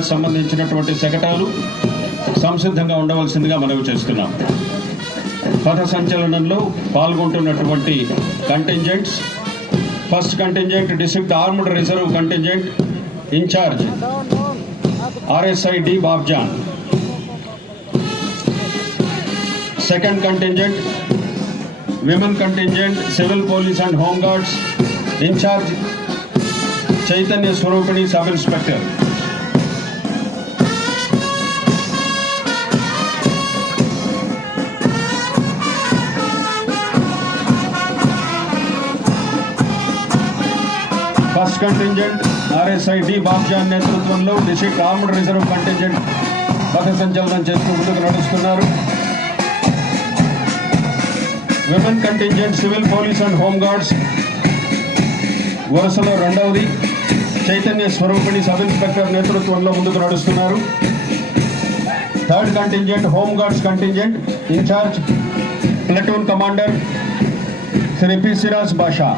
సంబంధించినటువంటి శకటాలు సంసిద్ధంగా ఉండవలసిందిగా మనవి చేస్తున్నాం. పథ సంచలనంలో పాల్గొంటున్నటువంటి contingents first contingent district armed reserve contingent incharge RSI D Babjan second contingent women contingent civil police and home guards incharge Chaitanya Swaroopini sub inspector contingent RSI D Babjan నేతృత్వంలో district armed reserve contingent పథ సంచలనం చేస్తూ ముందుకు నడుస్తున్నారు. Women contingent civil police and home guards వరుసలో రెండవది చైతన్య స్వరూపిణి sub inspector నేతృత్వంలో ముందుకు నడుస్తున్నారు. Third contingent home guards contingent incharge platoon commander Shri P Siraj Basha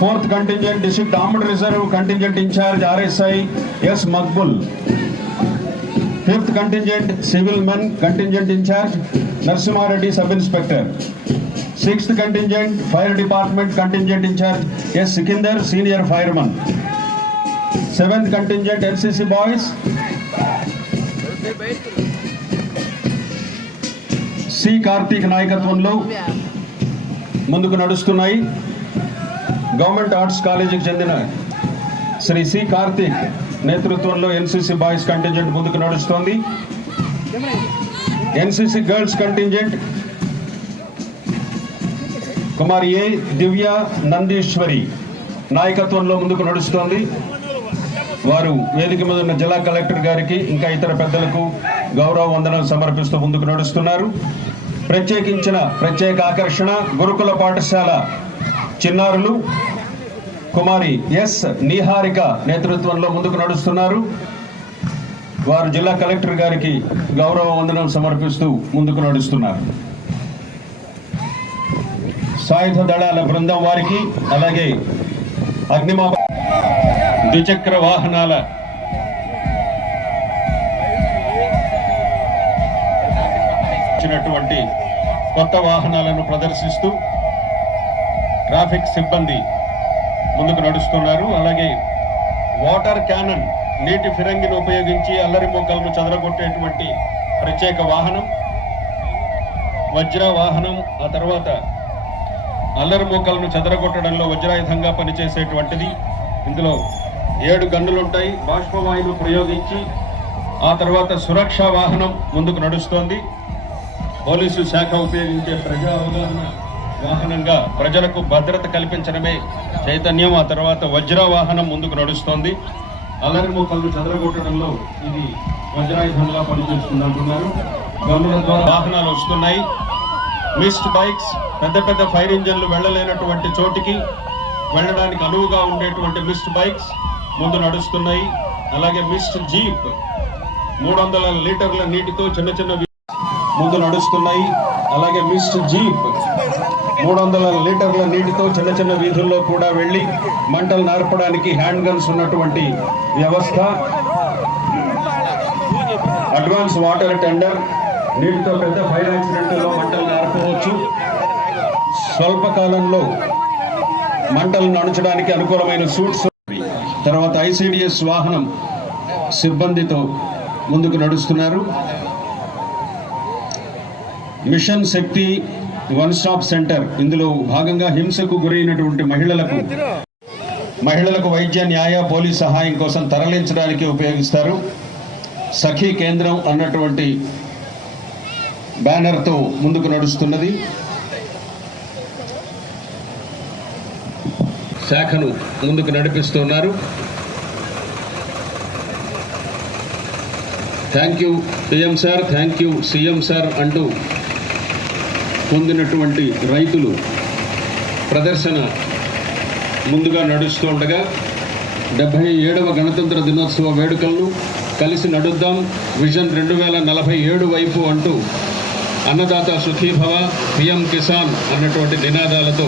fourth contingent district armed reserve contingent in charge RSI S Maqbool. Fifth contingent civil men contingent in charge Narasimha Reddy sub inspector. Sixth contingent fire department contingent in charge S Sikander senior fireman. Seventh contingent NCC boys. C Karthik నాయకత్వంలో ముందుకు నడుస్తున్నాయి. Government arts కాలేజీకి చెందిన Shri C Karthik నేతృత్వంలో NCC boys contingent ముందుకు నడుస్తోంది. NCC girls contingent Kumari A Divya Nandishwari నాయకత్వంలో ముందుకు నడుస్తోంది. వారు వేదిక మీద ఉన్న జిల్లా కలెక్టర్ గారికి ఇంకా ఇతర పెద్దలకు గౌరవ వందనం సమర్పిస్తూ ముందుకు నడుస్తున్నారు. ప్రత్యేకించిన ప్రత్యేక ఆకర్షణ గురుకుల పాఠశాల చిన్నారులు కుమారి ఎస్ నీహారిక నేతృత్వంలో ముందుకు నడుస్తున్నారు. వారు జిల్లా కలెక్టర్ గారికి గౌరవ వందనం సమర్పిస్తూ ముందుకు నడుస్తున్నారు. సాయుధ దళాల బృందం వారికి అలాగే అగ్నిమా ద్విచక్ర వాహనాల ఇచ్చినటువంటి కొత్త వాహనాలను ప్రదర్శిస్తూ ట్రాఫిక్ సిబ్బంది ముందుకు నడుస్తున్నారు. అలాగే వాటర్ క్యానన్ నీటి ఫిరంగిని ఉపయోగించి అల్లరి మొక్కలను చదరగొట్టేటువంటి ప్రత్యేక వాహనం వజ్ర వాహనం ఆ తర్వాత అల్లరి మొక్కలను చదరగొట్టడంలో వజ్రాయుధంగా పనిచేసేటువంటిది. ఇందులో ఏడు గన్నులుంటాయి. బాష్పవాయువులు ప్రయోగించి ఆ తర్వాత సురక్షా వాహనం ముందుకు నడుస్తోంది. పోలీసు శాఖ ఉపయోగించే ప్రజా అవగాహన వాహనంగా ప్రజలకు భద్రత కల్పించడమే చైతన్యం. ఆ తర్వాత వజ్ర వాహనం ముందుకు నడుస్తోంది. అల్లరి మొక్కలను చెదరగొట్టడంలో ఇది వజ్రాయుధంగా పనిచేస్తుంది అంటున్నారు. గన్నుల ద్వారా వాహనాలు వస్తున్నాయి. మిస్ట్ బైక్స్ పెద్ద పెద్ద ఫైర్ ఇంజన్లు వెళ్ళలేనటువంటి చోటికి వెళ్ళడానికి అనువుగా ఉండేటువంటి మిస్ట్ బైక్స్ ముందు నడుస్తున్నాయి. అలాగే మిస్ట్ జీప్ మూడు వందల లీటర్ల నీటితో చిన్న చిన్న ముందు నడుస్తున్నాయి. అలాగే మిస్ట్ జీప్ మూడు వందల లీటర్ల నీటితో చిన్న చిన్న వీధుల్లో కూడా వెళ్ళి మంటలు నార్పడానికి హ్యాండ్ గన్స్ ఉన్నటువంటి వ్యవస్థ. Advance water tender. నీటితో పెద్ద ఫైర్ యాక్సిడెంట్లో మంటలు నార్పవచ్చు. స్వల్పకాలంలో మంటలు మంటలను అణచడానికి అనుకూలమైన సూట్స్ తర్వాత ఐసిడిఎస్ వాహనం సిబ్బందితో ముందుకు నడుస్తున్నారు. Mission Shakti one stop centre. ఇందులో భాగంగా హింసకు గురైనటువంటి మహిళలకు మహిళలకు వైద్య న్యాయ పోలీస్ సహాయం కోసం తరలించడానికి ఉపయోగిస్తారు. సఖీ కేంద్రం అన్నటువంటి బ్యానర్తో ముందుకు నడుస్తున్నది. శాఖను ముందుకు నడిపిస్తున్నారు. Thank you PM sir thank you CM sir అంటూ పొందినటువంటి రైతులు ప్రదర్శన ముందుగా నడుస్తూ ఉండగా డెబ్భై ఏడవ గణతంత్ర దినోత్సవ వేడుకలను కలిసి నడుద్దాం. విజన్ రెండు వేల నలభై ఏడు వైపు అంటూ అన్నదాత సుఖీభవ పిఎం కిసాన్ అన్నటువంటి నినాదాలతో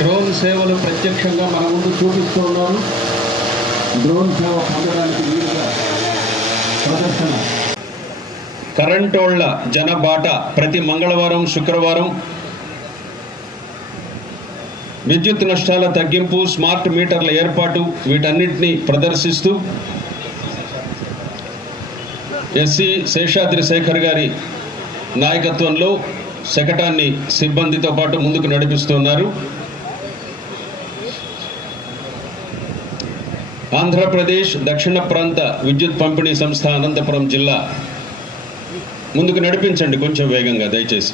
డ్రోన్ సేవలు ప్రత్యక్షంగా మన ముందు చూపిస్తూ ఉన్నారు. డ్రోన్ సేవ పొందడానికి వీలుగా ప్రదర్శన కరెంటోళ్ళ జనబాట ప్రతి మంగళవారం శుక్రవారం. విద్యుత్ నష్టాల తగ్గింపు స్మార్ట్ మీటర్ల ఏర్పాటు వీటన్నింటినీ ప్రదర్శిస్తూ ఎస్సీ శేషాద్రి శేఖర్ గారి నాయకత్వంలో శకటాన్ని సిబ్బందితో పాటు ముందుకు నడిపిస్తున్నారు. ఆంధ్రప్రదేశ్ దక్షిణ ప్రాంత విద్యుత్ పంపిణీ సంస్థ అనంతపురం జిల్లా ముందుకు నడిపించండి కొంచెం వేగంగా దయచేసి.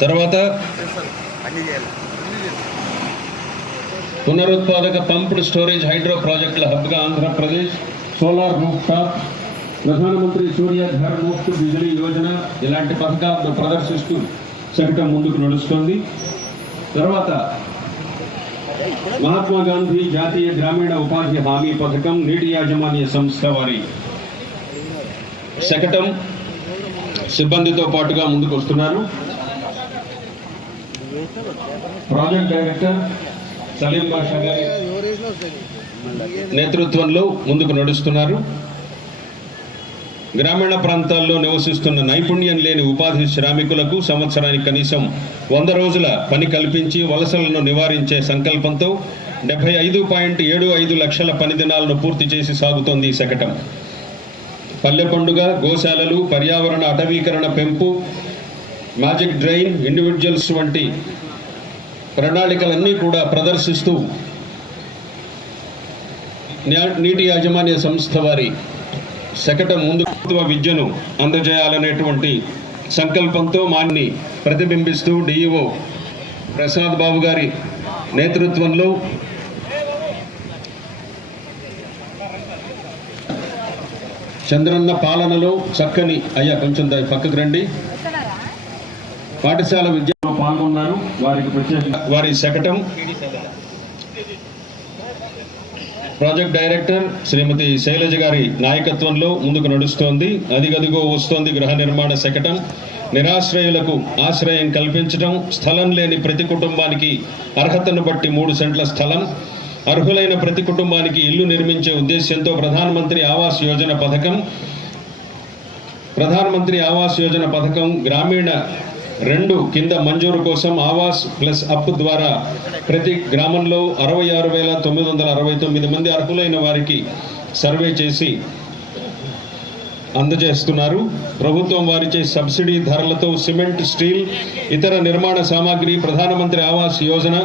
తర్వాత పునరుత్పాదక పంప్డ్ స్టోరేజ్ హైడ్రో ప్రాజెక్టుల హబ్గా ఆంధ్రప్రదేశ్ సోలార్ రూఫ్ టాప్ ప్రధానమంత్రి సూర్య ధర ముఫ్త్ బిజిలీ యోజన ఇలాంటి పథకాలను ప్రదర్శిస్తూ శకటం ముందుకు నడుస్తోంది. తర్వాత మహాత్మా గాంధీ జాతీయ గ్రామీణ ఉపాధి హామీ పథకం నీటి యాజమాన్య సంస్థ వారి శకటం సిబ్బందితో పాటుగా ముందుకు వస్తున్నారు. ప్రాజెక్ట్ డైరెక్టర్ సలీం బాషా గారి నేతృత్వంలో ముందుకు నడుస్తున్నారు. గ్రామీణ ప్రాంతాల్లో నివసిస్తున్న నైపుణ్యం లేని ఉపాధి శ్రామికులకు సంవత్సరానికి కనీసం వంద రోజుల పని కల్పించి వలసలను నివారించే సంకల్పంతో డెబ్బై ఐదు పాయింట్ ఏడు ఐదు లక్షల పని దినాలను పూర్తి చేసి సాగుతోంది ఈ శకటం. పల్లె పండుగ గోశాలలు పర్యావరణ అటవీకరణ పెంపు మ్యాజిక్ డ్రైన్ ఇండివిజువల్స్ వంటి ప్రణాళికలన్నీ కూడా ప్రదర్శిస్తూ న్యా- నీటి యాజమాన్య సంస్థ వారి శకటం ముందు ప్రభుత్వ విద్యను అందజేయాలనేటువంటి సంకల్పంతో మాన్ని ప్రతిబింబిస్తూ డిఈఓ ప్రసాద్ బాబు గారి నేతృత్వంలో చంద్రన్న పాలనలో చక్కని అయ్యా కొంచెం పక్కకు రండి. పాఠశాల విద్యలో పాల్గొన్నారు. వారికి ప్రత్యేక వారి శకటం ప్రాజెక్ట్ డైరెక్టర్ శ్రీమతి శైలజ గారి నాయకత్వంలో ముందుకు నడుస్తోంది. అదిగదిగో వస్తోంది గృహ నిర్మాణ శకటం. నిరాశ్రయులకు ఆశ్రయం కల్పించడం స్థలం లేని ప్రతి కుటుంబానికి అర్హతను బట్టి మూడు సెంట్ల స్థలం. అర్హులైన ప్రతి కుటుంబానికి ఇల్లు నిర్మించే ఉద్దేశ్యంతో ప్రధానమంత్రి ఆవాస్ యోజన పథకం. ప్రధానమంత్రి ఆవాస్ యోజన పథకం గ్రామీణ రెండు కింద మంజూరు కోసం ఆవాస్ ప్లస్ అప్ ద్వారా ప్రతి గ్రామంలో అరవై ఆరు వేల తొమ్మిది వందల అరవై తొమ్మిది మంది అర్హులైన వారికి సర్వే చేసి అందజేస్తున్నారు. ప్రభుత్వం వారిచే సబ్సిడీ ధరలతో సిమెంట్ స్టీల్ ఇతర నిర్మాణ సామాగ్రి ప్రధానమంత్రి ఆవాస్ యోజన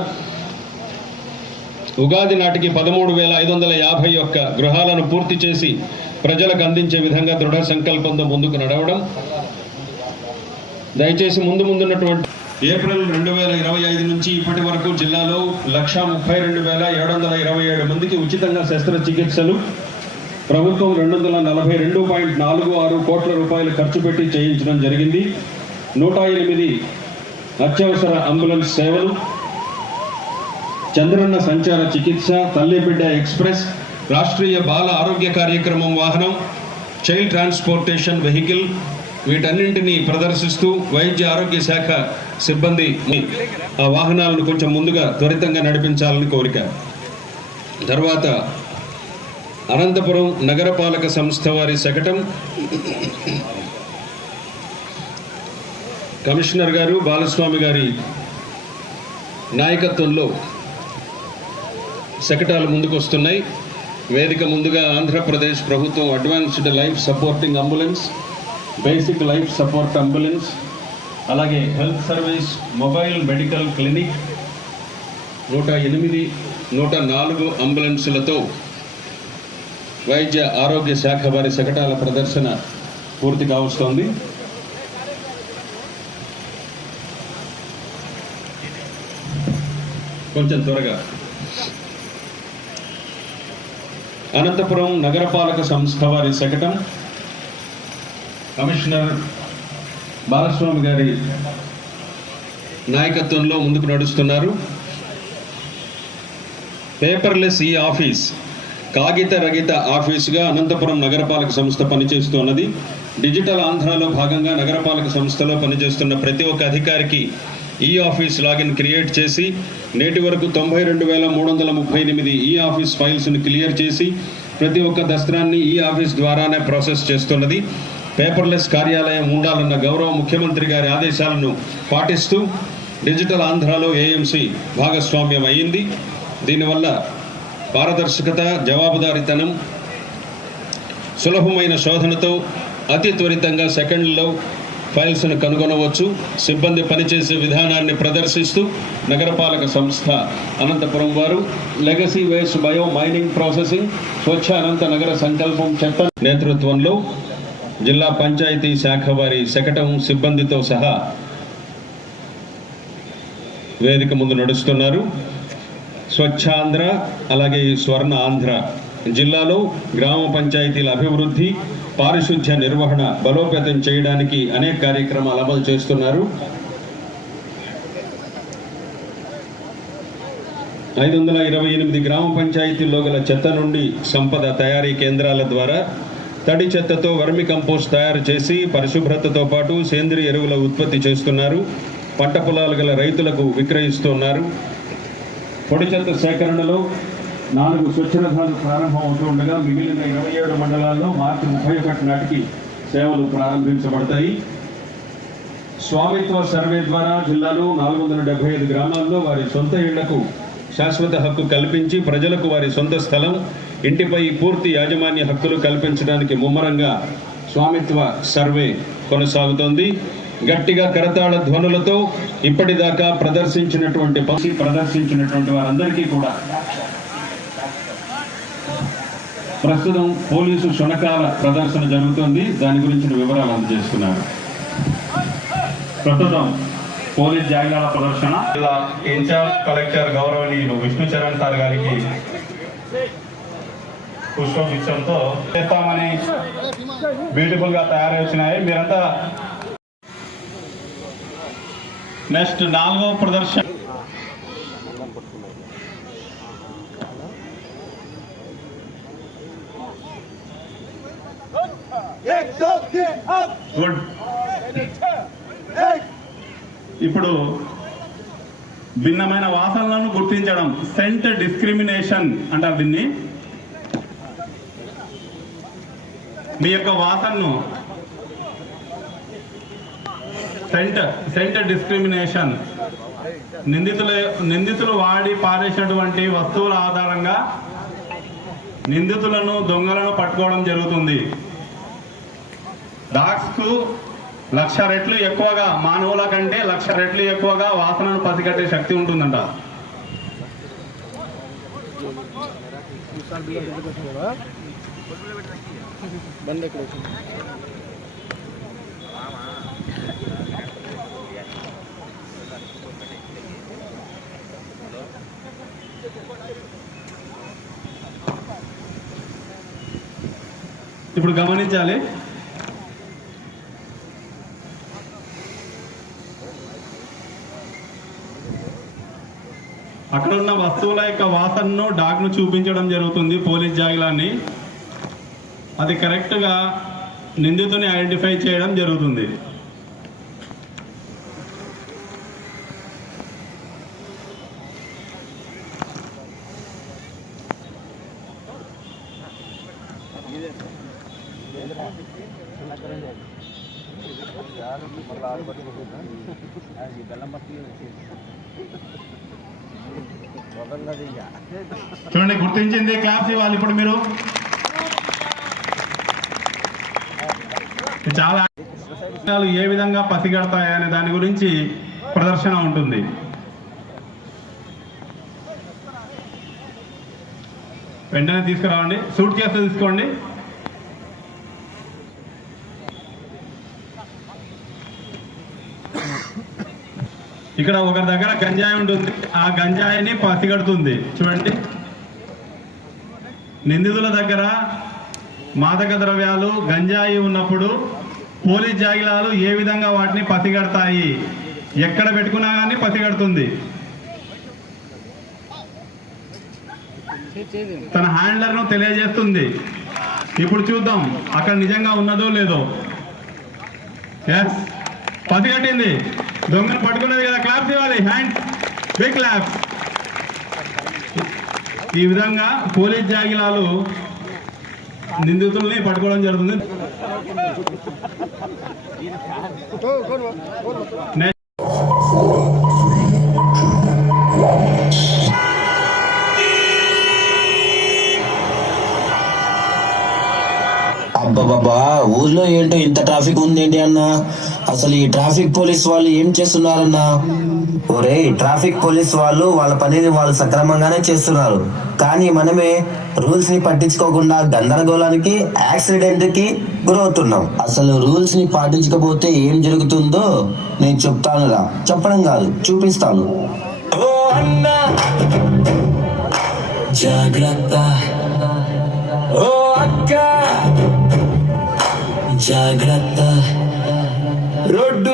ఉగాది నాటికి పదమూడు వేల ఐదు వందల యాభై ఒక్క గృహాలను పూర్తి చేసి ప్రజలకు అందించే విధంగా దృఢ సంకల్పంతో ముందుకు నడవడం దయచేసి ముందు ముందున్నటువంటి ఏప్రిల్ రెండు వేల ఇరవై ఐదు నుంచి ఇప్పటి వరకు జిల్లాలో లక్ష ముప్పై రెండు వేల ఏడు వందల ఇరవై ఏడు మందికి ఉచితంగా శస్త్రచికిత్సలు. ప్రభుత్వం రెండు వందల నలభై రెండు పాయింట్ నాలుగు ఆరు కోట్ల రూపాయలు ఖర్చు పెట్టి చేయించడం జరిగింది. నూట ఎనిమిది అత్యవసర అంబులెన్స్ సేవలు చంద్రన్న సంచార చికిత్స తల్లిబిడ్డ ఎక్స్ప్రెస్ రాష్ట్రీయ బాల ఆరోగ్య కార్యక్రమం వాహనం చైల్డ్ ట్రాన్స్పోర్టేషన్ వెహికల్ వీటన్నింటినీ ప్రదర్శిస్తూ వైద్య ఆరోగ్య శాఖ సిబ్బంది ఆ వాహనాలను కొంచెం ముందుగా త్వరితంగా నడిపించాలని కోరిక. తర్వాత అనంతపురం నగరపాలక సంస్థ వారి శకటం. కమిషనర్ గారు బాలస్వామి గారి నాయకత్వంలో శకటాలు ముందుకు వస్తున్నాయి వేదిక ముందుగా ఆంధ్రప్రదేశ్ ప్రభుత్వం advanced life supporting ambulance basic life support ambulance అలాగే health service mobile medical clinic నూట ఎనిమిది నూట నాలుగు అంబులెన్సులతో వైద్య ఆరోగ్య శాఖ వారి శకటాల ప్రదర్శన పూర్తి కావస్తోంది. కొంచెం త్వరగా. అనంతపురం నగరపాలక సంస్థ వారి శకటం కమిషనర్ బాలస్వామి గారి నాయకత్వంలో ముందుకు నడుస్తున్నారు. పేపర్లెస్ ఈ ఆఫీస్ కాగిత రహిత ఆఫీసుగా అనంతపురం నగరపాలక సంస్థ పనిచేస్తున్నది. డిజిటల్ ఆంధ్రాలో భాగంగా నగరపాలక సంస్థలో పనిచేస్తున్న ప్రతి ఒక్క అధికారికి ఈ ఆఫీస్ లాగిన్ క్రియేట్ చేసి నేటి వరకు తొంభై రెండు వేల మూడు వందల ముప్పై ఎనిమిది ఈ ఆఫీస్ ఫైల్స్ను క్లియర్ చేసి ప్రతి ఒక్క దస్త్రాన్ని ఈ ఆఫీస్ ద్వారానే ప్రాసెస్ చేస్తున్నది. పేపర్లెస్ కార్యాలయం ఉండాలన్న గౌరవ ముఖ్యమంత్రి గారి ఆదేశాలను పాటిస్తూ డిజిటల్ ఆంధ్రాలో ఏఎంసీ భాగస్వామ్యం అయ్యింది దీనివల్ల పారదర్శకత జవాబుదారితనం సులభమైన శోధనతో అతి త్వరితంగా సెకండ్లలో ఫైల్స్ను కనుగొనవచ్చు. సిబ్బంది పనిచేసే విధానాన్ని ప్రదర్శిస్తూ నగరపాలక సంస్థ అనంతపురం వారు legacy waste bio mining processing స్వచ్ఛ అనంత నగర సంకల్పం చెత్త నేతృత్వంలో జిల్లా పంచాయతీ శాఖ వారి శకటం సిబ్బందితో సహా వేదిక ముందు నడుస్తున్నారు. స్వచ్ఛాంధ్ర అలాగే స్వర్ణ ఆంధ్ర జిల్లాలో గ్రామ పంచాయతీల అభివృద్ధి పారిశుధ్య నిర్వహణ బలోపేతం చేయడానికి అనేక కార్యక్రమాలు అమలు చేస్తున్నారు. ఐదు వందల ఇరవై ఎనిమిది గ్రామ పంచాయతీల్లో గల చెత్త నుండి సంపద తయారీ కేంద్రాల ద్వారా తడి చెత్తతో వర్మి కంపోస్ట్ తయారు చేసి పరిశుభ్రతతో పాటు సేంద్రియ ఎరువుల ఉత్పత్తి చేస్తున్నారు. పంట పొలాలు గల రైతులకు విక్రయిస్తున్నారు. పొడి చెత్త సేకరణలో నాలుగు స్వచ్ఛ రథాలు ప్రారంభం అవుతూ ఉండగా మిగిలిన ఇరవై ఏడు మండలాల్లో మార్చి ముప్పై ఒకటి నాటికి సేవలు ప్రారంభించబడతాయి. స్వామిత్వ సర్వే ద్వారా జిల్లాలో నాలుగు వందల డెబ్బై ఐదు గ్రామాల్లో వారి సొంత ఇళ్ళకు శాశ్వత హక్కు కల్పించి ప్రజలకు వారి సొంత స్థలం ఇంటిపై పూర్తి యాజమాన్య హక్కులు కల్పించడానికి ముమ్మరంగా స్వామిత్వ సర్వే కొనసాగుతోంది. గట్టిగా కరతాళ ధ్వనులతో ఇప్పటిదాకా ప్రదర్శించినటువంటి పక్షి ప్రదర్శించినటువంటి వారందరికీ కూడా ప్రస్తుతం పోలీసు శునకాల ప్రదర్శన జరుగుతోంది. దాని గురించిన వివరాలు అందజేస్తున్నారు. ప్రస్తుతం పోలీస్ జాగ్రత్త ప్రదర్శన. జిల్లా ఇన్ఛార్జ్ కలెక్టర్ గౌరవనీయులు విష్ణు చరణ్ సార్ గారికి పుష్పగుచ్చంతో చేస్తామని బ్యూటిఫుల్గా తయారు వచ్చినాయి మీరంతా నెక్స్ట్ నాలుగో ప్రదర్శన. గుడ్. ఇప్పుడు భిన్నమైన వాసనలను గుర్తించడం సెంట్ డిస్క్రిమినేషన్ అంటారు దీన్ని. మీ యొక్క వాసనను సెంట్ సెంట్ డిస్క్రిమినేషన్ నిందితులు నిందితులు వాడి పారేసినటువంటి వస్తువుల ఆధారంగా నిందితులను దొంగలను పట్టుకోవడం జరుగుతుంది. డాగ్స్కు లక్ష రెట్లు ఎక్కువగా మానవుల కంటే లక్ష రెట్లు ఎక్కువగా వాసనను పసిగట్టే శక్తి ఉంటుందంట. ఇప్పుడు గమనించాలి. అక్కడ ఉన్న వస్తువుల యొక్క వాసనను డాక్ను చూపించడం జరుగుతుంది పోలీస్ జాగిలాన్ని. అది కరెక్ట్గా నిందితుని ఐడెంటిఫై చేయడం జరుగుతుంది. చూడండి గుర్తించింది. క్లాప్స్ ఇవ్వాలి ఇప్పుడు మీరు. చాలా విషయాలు ఏ విధంగా పసిగడతాయనే అనే దాని గురించి ప్రదర్శన ఉంటుంది. వెంటనే తీసుకురావండి. సూట్ కేసు తీసుకోండి. ఇక్కడ ఒకరి దగ్గర గంజాయి ఉంటుంది. ఆ గంజాయిని పసిగడుతుంది. చూడండి. నిందితుల దగ్గర మాదక ద్రవ్యాలు గంజాయి ఉన్నప్పుడు పోలీస్ జాగిలాలు ఏ విధంగా వాటిని పసిగడతాయి? ఎక్కడ పెట్టుకున్నా కానీ పసిగడుతుంది. తన హ్యాండ్లర్ను తెలియజేస్తుంది. ఇప్పుడు చూద్దాం అక్కడ నిజంగా ఉన్నదో లేదో. ఎస్ పసిగట్టింది. దొంగను పట్టుకున్నది కదా క్లాప్స్ ఇవ్వాలి. హ్యాండ్ బిగ్ క్లాప్స్ ఈ విధంగా పోలీస్ జాగిలాలు నిందితుల్ని పట్టుకోవడం జరుగుతుంది. నెక్స్ట్ అబ్బబ్బబ్బా ఊర్లో ఏంటో ఇంత ట్రాఫిక్ ఉందేంటి అన్న? అసలు ఈ ట్రాఫిక్ పోలీస్ వాళ్ళు ఏం చేస్తున్నారన్నా? ఒరే ట్రాఫిక్ పోలీస్ వాళ్ళు వాళ్ళ పనిని వాళ్ళు సక్రమంగానే చేస్తున్నారు. కానీ మనమే రూల్స్ని పట్టించుకోకుండా గందరగోళానికి యాక్సిడెంట్కి గురవుతున్నాం. అసలు రూల్స్ని పాటించకపోతే ఏం జరుగుతుందో నేను చెప్తానురా. చెప్పడం కాదు చూపిస్తాను. ఓ అన్నా! జాగ్రత్త. ఓ అక్క! జాగ్రత్త. Road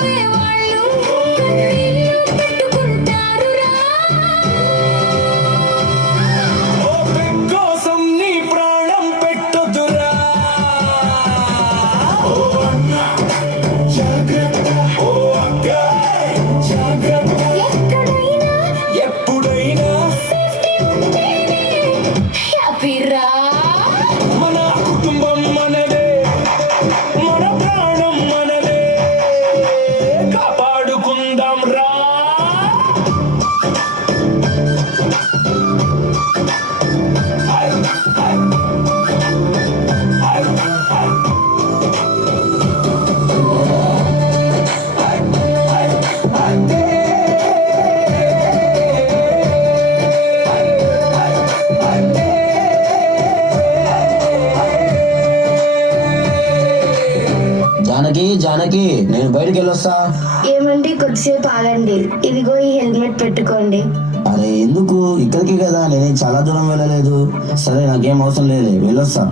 Vivo. బయటికి వెళ్ళొస్తా? ఏమండి కొద్దిసేపు ఆగండి. ఇదిగో ఈ హెల్మెట్ పెట్టుకోండి. అరే ఎందుకు? ఇక్కడికి కదా నేనేం చాలా దూరం వెళ్ళలేదు. సరే నాకేం అవసరం లేదు వెళ్ళొస్తా.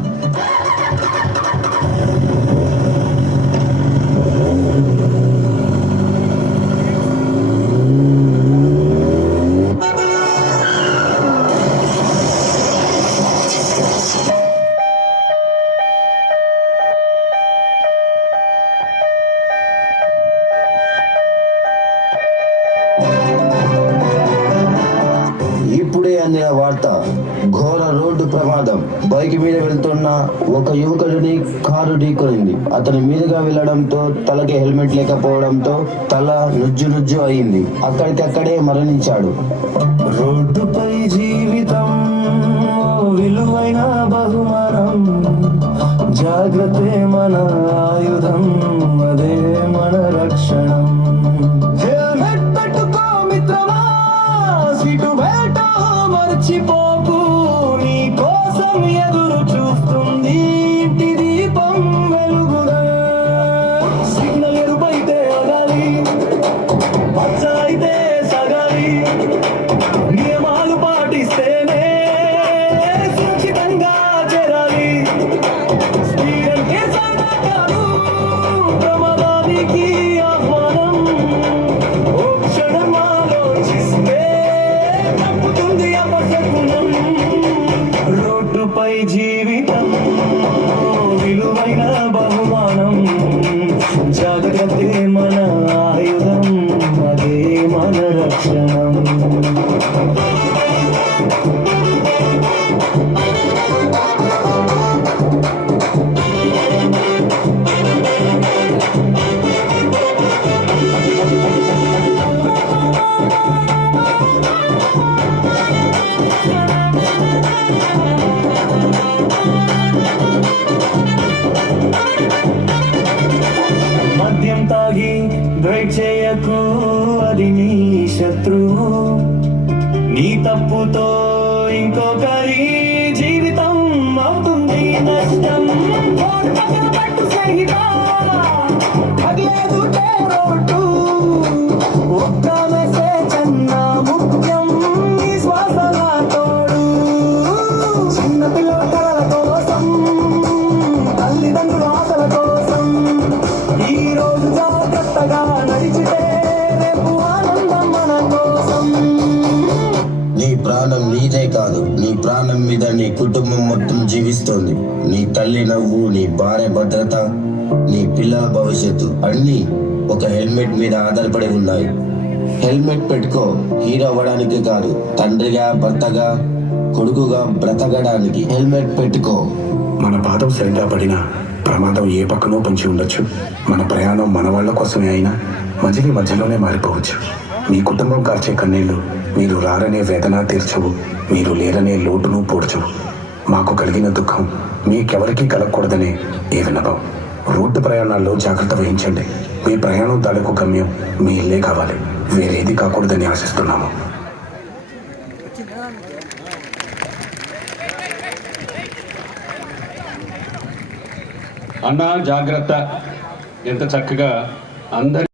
వార్త. ఘోర రోడ్డు ప్రమాదం. బైక్ మీద వెళ్తున్న ఒక యువకుడిని కారు ఢీకొనింది. అతని మీదుగా వెళ్ళడంతో తలకి హెల్మెట్ లేకపోవడంతో తల నుజ్జు నుజ్జు అయింది. అక్కడికక్కడే మరణించాడు. రోడ్డుపై జీవితం విలువైన బహుమానం జాగ్రత్తే మన ఆయుధం. అన్నీ ఒక హెల్మెట్ మీద ఆధారపడి ఉన్నాయి. హెల్మెట్ పెట్టుకో హీరో అవ్వడానికి కాదు తండ్రిగా భర్తగా కొడుకుగా బ్రతకడానికి హెల్మెట్ పెట్టుకో. మన పాదం సరిగ్గా పడినా ప్రమాదం ఏ పక్కనో పంచి ఉండొచ్చు. మన ప్రయాణం మన వాళ్ళ కోసమే అయినా మధ్యకి మధ్యలోనే మారిపోవచ్చు. మీ కుటుంబం కార్చే కన్నీళ్ళు మీరు రారనే వేదన తీర్చవు మీరు లేరనే లోటును పోడ్చవు. మాకు కలిగిన దుఃఖం మీకెవరికీ కలగకూడదనే ఏ వినపం. రోడ్డు ప్రయాణాల్లో జాగ్రత్త వహించండి. మీ ప్రయాణం తాలూకు గమ్యం. మీ ఇల్లే కావాలి. వేరేది కాకూడదని ఆశిస్తున్నాము. అన్నా జాగ్రత్త. ఎంత చక్కగా అందరి